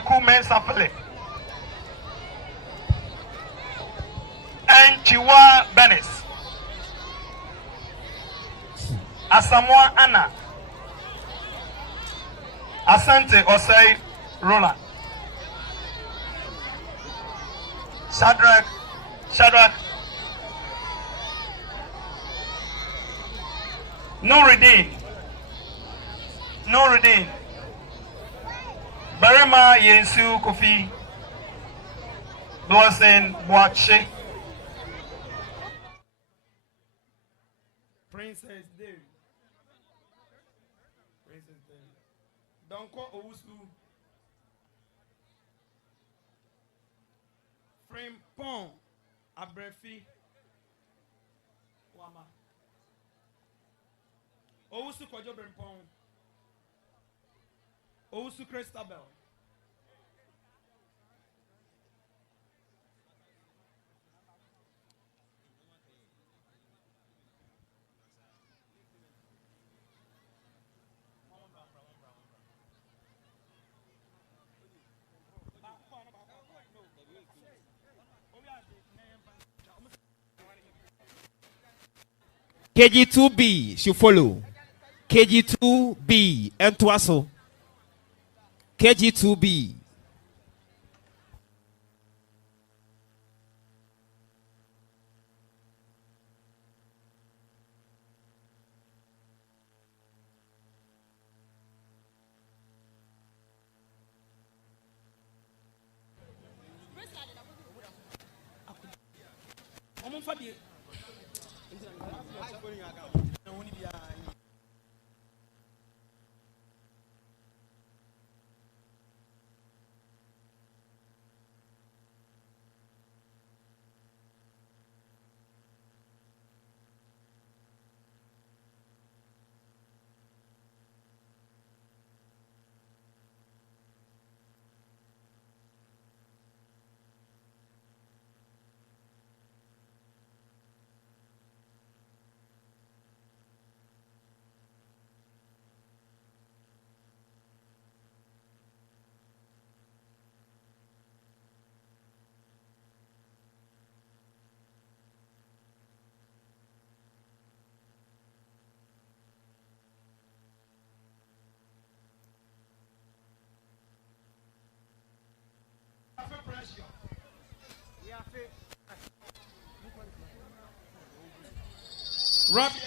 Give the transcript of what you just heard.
Kwaku Mensah and Chiwa Benis. Asamoah Anna. Asante Osei Roland. Shadrach. Nuruddin. Barima Yensu Kofi. Blessing Boache. Princess Dave. Donko Owusu. Frimpong Abrefi. Wama. Owusu Kojo Frimpong. Owusu Christabel. KG2B should follow. KG2B and Twasso. KG2B. Rabbi